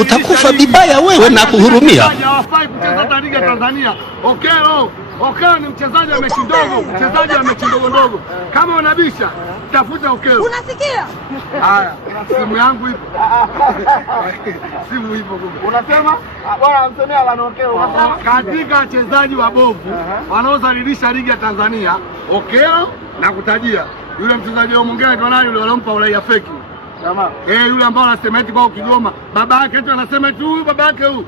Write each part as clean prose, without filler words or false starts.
utakufa vibaya wewe na kuhurumia. Hawafai kucheza ligi ya Tanzania. Okelo ni mchezaji wa mechi ndogo, mchezaji wa mechi ndogo ndogo. Kama unabisha, tafuta Okelo. Unasikia? Haya, simu yangu ipo. Simu ipo kumbe. Unasema bwana amsemea Alan Okelo. Unasema katika wachezaji wabovu wanaozalilisha ligi ya Tanzania, Okelo na kutajia yule mchezaji wa mwingine anaitwa nani yule alompa uraia feki. Jamaa. Yule ambao anasema eti kwa Kigoma, baba yake eti anasema eti huyu baba yake huyu.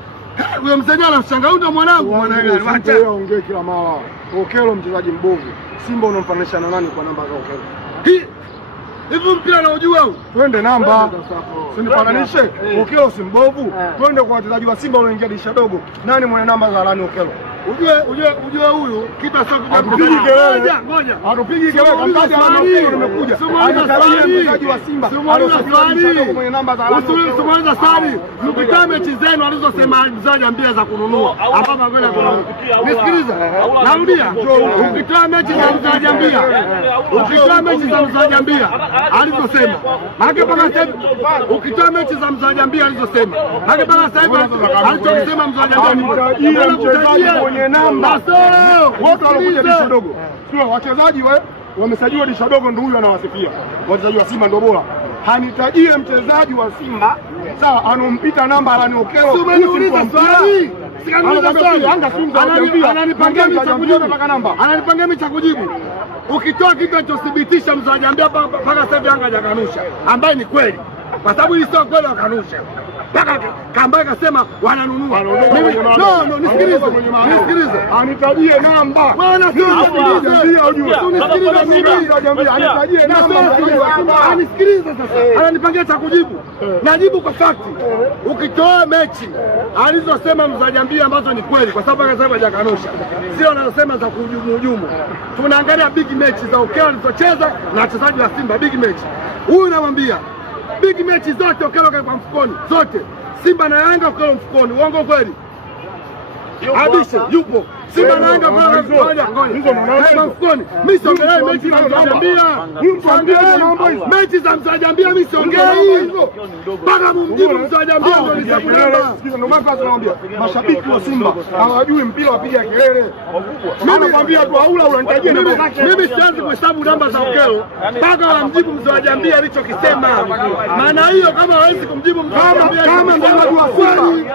Huyo msanii anamshangaa huyu ndo mwanangu mwanae. Wacha yeye ongee kila mara. Okelo mchezaji mbovu. Simba unamfananisha na nani kwa namba za Okelo? Hivi mpira anaojua huyu. Twende namba. Usinifananishe. Okelo si mbovu. Twende kwa wachezaji wa Simba wanaoingia dirisha dogo. Nani mwenye namba za Alan Okelo? Ujue huyu kipa sasa kupigi kelele. Ngoja. Hatupigi kelele kamtaji Alan Okelo nimekuja. Anatajia mchezaji wa Simba. Aliyosajiliwa mwenye namba za Alan Okelo. Tumeanza swali. Mkikaa mechi zenu alizosema mzaji ambia za kununua. Hapa magoli kununua. Nisikiliza. Narudia. Ukitoa mechi za mzaji ambia. Ukitoa mechi za mzaji ambia alizosema. Maana mpaka sasa ukitoa mechi za mzaji ambia alizosema. Maana mpaka sasa alichosema mzaji ambia ni mchezaji namba wote wanakuja dirisha dogo, sio wachezaji wamesajiliwa dirisha dogo, ndio huyu anawasifia. Wachezaji wa Simba ndio bora, hanitajie mchezaji wa Simba sawa anompita namba Alan Okelo. Umeniuliza swali, sikaniuliza swali, ananipangia mimi cha kujibu. Ukitoa kitu kinachothibitisha mzaji ambia mpaka sasa Yanga hajakanusha, ambaye ni kweli, kwa sababu hii sio kweli wakanusha. Paka Kamba akasema wananunua. Nisikilize. Anitajie namba. Bwana anitajie namba. Anisikilize sasa. Ananipangia cha kujibu. Najibu kwa fakti. Ukitoa mechi alizosema mzajambia ambazo ni kweli, kwa sababu akasema hajakanusha. Sio anasema za kuhujumu. Tunaangalia big match za Okelo alizocheza na wachezaji wa Simba big match. Huyu namwambia big match zote Okelo kwa mfukoni zote. Simba na Yanga Okelo mfukoni. Uongo kweli? Abisha yupo. Simba na Yanga Okelo mfukoni. Mimi siongelee mechi za mzajambia. Mechi za mzajambia mimi siongei. Mpaka mumjibu mzajambia ndio nisabulela. Ndio maana tunawaambia mashabiki wa Simba hawajui mpira, wapiga kelele. Mimi nakwambia tu haula unanitajia namba zake. Mimi sianzi kuhesabu namba za Okelo mpaka wamjibu mzajambia alichokisema. Maana hiyo kama hawezi kumjibu mzajambia,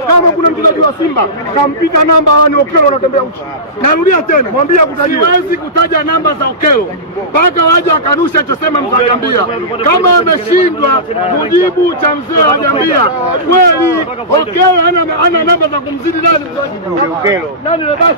kama kuna mchezaji wa Simba kampita namba Alan Okelo anatembea uchi. Narudia tena, mwambia kutajia. Siwezi kutaja namba za Okelo mpaka waje wakanusha alichosema mzajambia. Kama ameshindwa kujibu cha mzee wa Jambia kweli Okelo ana namba za kumzidi nani mzajambia? Okelo. Nani basi?